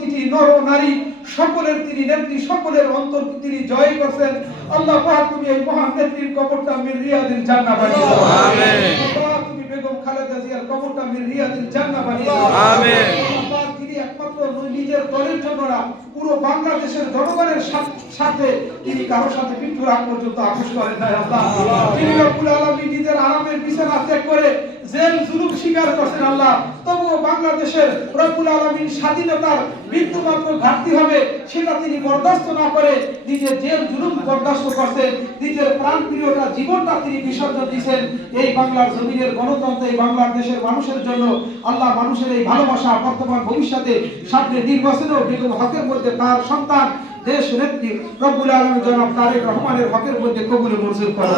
প্রতিটি নর ও নারী সকলের তিনি নেত্রী, সকলের অন্তর তিনি জয় করছেন। আল্লাহ পাক তুমি এই মহান নেত্রীর কবরটা মির রিয়াদিল জান্নাহ বানিয়ে দাও। আমিন। আল্লাহ তুমি বেগম খালেদা জিয়ার কবরটা মির রিয়াদিল জান্নাহ বানিয়ে দাও। আমিন। আল্লাহ তিনি একমাত্র নিজের দলের জন্য না, পুরো বাংলাদেশের জনগণের সাথে তিনি কারো সাথে মৃত্যুর আগ পর্যন্ত আপোষ করেন না। আল্লাহ তিনি রব্বুল আলামিন নিজের আরামের বিছানা ত্যাগ করে জেল জুলুম স্বীকার করছেন। আল্লাহ তবুও বাংলাদেশের রব্বুল আলামিন স্বাধীনতার বিন্দুমাত্র ঘাটতি হবে সেটা তিনি বরদাস্ত না করে নিজের জেল জুলুম বরদাস্ত করছেন, নিজের প্রাণপ্রিয়তা জীবনটা তিনি বিসর্জন দিয়েছেন এই বাংলার জমিনের গণতন্ত্র, এই বাংলাদেশের মানুষের জন্য। আল্লাহ মানুষের এই ভালোবাসা বর্তমান ভবিষ্যতে সামনে নির্বাচনেও বেগম হকের মধ্যে তার সন্তান দেশ নেত্রী রব্বুল আলামিন জনাব তারেক রহমানের হকের মধ্যে কবুল মঞ্জুর করেন।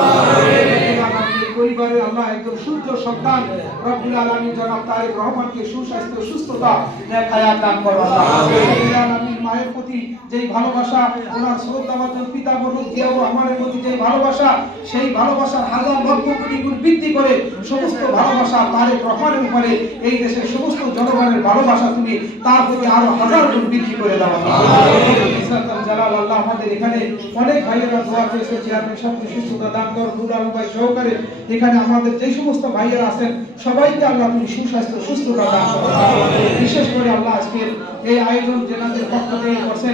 আমিন। পরিবারে আল্লাহ একজন সূর্য সন্তান রব্বুল আলামিন জনাব তারেক রহমানকে সুস্বাস্থ্য সুস্থতা নেক হায়াত দান করুন। আমিন। মায়ের প্রতি যেই ভালোবাসা, ওনার শ্রদ্ধাভাজন পিতা মরহুম জিয়াউর রহমানের প্রতি যেই ভালোবাসা, সেই ভালোবাসার হাজার লক্ষ কোটি গুণ বৃদ্ধি করে সমস্ত ভালোবাসা তারেক রহমানের উপরে এই দেশের সমস্ত জনগণের ভালোবাসা তুমি তার প্রতি আরো হাজার গুণ বৃদ্ধি করে দাও। জালাল আল্লাহ আমাদের এখানে অনেক ভাইয়েরা দোয়া করেছে, চেয়ারম্যান সাহেবকে সুস্থতা দান করুন, নুরুল ভাই সহকারে এখানে আমাদের যে সমস্ত ভাইয়েরা আছেন সবাইকে আল্লাহ তুমি সুস্বাস্থ্য সুস্থতা দান করুন। বিশেষ করে আল্লাহ আজকের এই আয়োজন যেনাদের পক্ষ থেকে করছেন